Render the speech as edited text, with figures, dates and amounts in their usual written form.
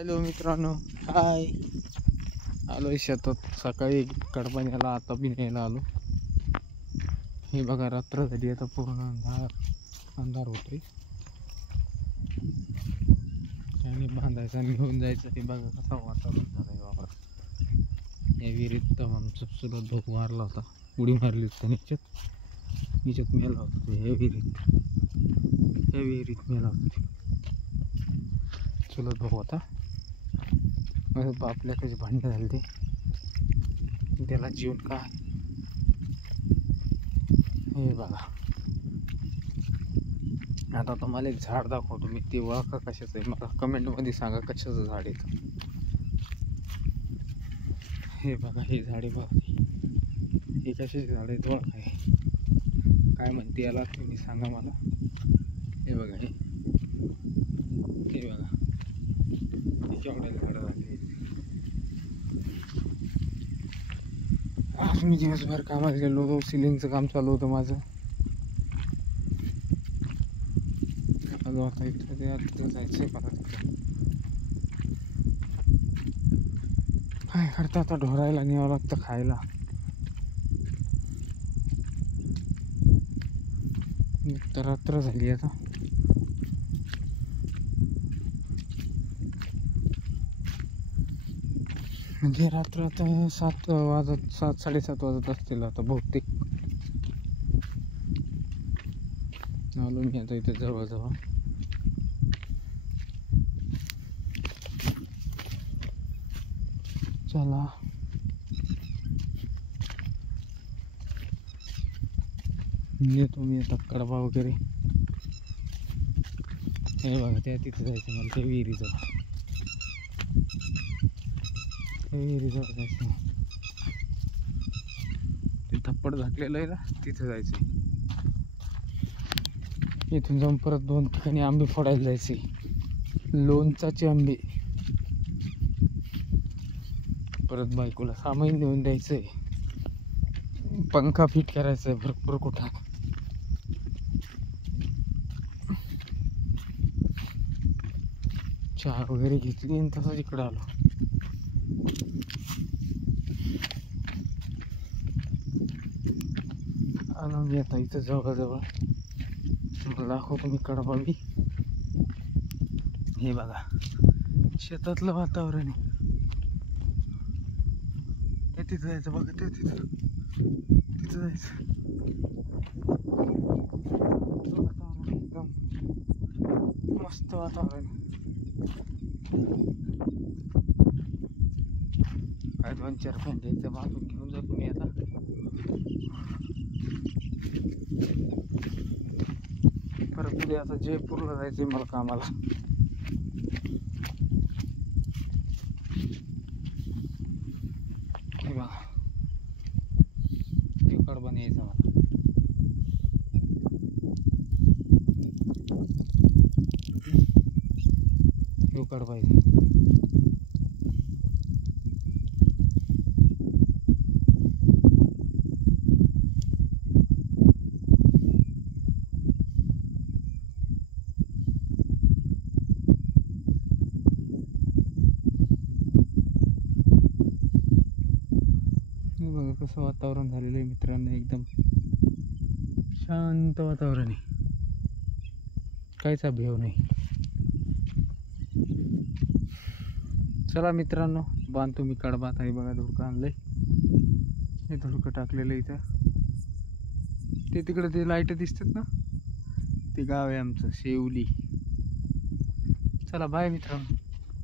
Hello मित्रांनो, हाय. आलो शेतात. सकाळी कडबा न्यायला, आता बी न्यायला आलो. हे बघा, रात्र झाली आता, पूर्ण अंधार होतोय आणि बांधायचं आणि घेऊन जायचं. हे बघा कसा वातावरण झालंय बाबा. या विहिरीत आमचा चुलत भाऊ मारला होता, उडी मारली होती ह्याच्यात मेला होता ते. या विहिरीत मेला होता चुलत भाऊ होता. आपल्या कशी भांडणं झाली ते, त्याला जीवन काय. हे बघा, आता तुम्हाला एक झाड दाखवतो मी. ते ओळखा कशाचं आहे मला कमेंटमध्ये सांगा, कशाचं झाड आहे. हे बघा, हे झाड आहे बघा. हे कशाचे झाड आहे ओळखा आहे, काय म्हणते याला तुम्ही सांगा मला. हे बघा, हे बघा, केवढ्या झाडं झाली. आज मी दिवसभर कामाला गेलो होतो, सिलिंगचं काम चालू होतं माझं. आता इथं जायचंय मला तिकडे. काय करता, आता ढोरायला न्यावं लागतं खायला. तर रात्र झाली आता. म्हणजे रात्र आता 7:30 वाजत असतील आता बहुतेक. आलो मी आता इथे जवळ. चला, येतो मी आता कडबा वगैरे. हे बघा, तिथं जायचं मला, त्या विहिरीजवळ जायचं. ते थप्पड झाकलेलं आहे ना, तिथं जायचं. इथून जाऊन परत 2 ठिकाणी आंबे फोडायला जायचे, लोणचाचे आंबे. परत बायकोला सामान देऊन द्यायचंय, पंखा फिट करायचंय भरपूर कुठं. चहा वगैरे घेतली आणि तसंच इकडं आलो. मी आता इथं जवळ दाखवतो मी कडबा बी. हे बघा, शेतातलं वातावरण आहे. तिथं जायचं बघा, तिथं जायचं. वातावरण एकदम मस्त वातावरण. काय 2-4 पेंड्याचं बांधून घेऊन जातो मी आता. परत उद्या आता जयपूरला जायचंय मला कामाला. हे बघा, कडबा न्यायचा मला. कडबा आहे. बघा कसं वातावरण झालेलं आहे मित्रांनो, एकदम शांत वातावरण आहे, काहीच भेव नाही. चला मित्रांनो, बांधतो मी कडबा आता. हे बघा, धुडकं आणलंय. हे धुडकं टाकलेलं इथं. ते तिकडे ते लाईट दिसतात ना, ते गाव आहे आमचं शेवली. चला, बाय मित्रांनो.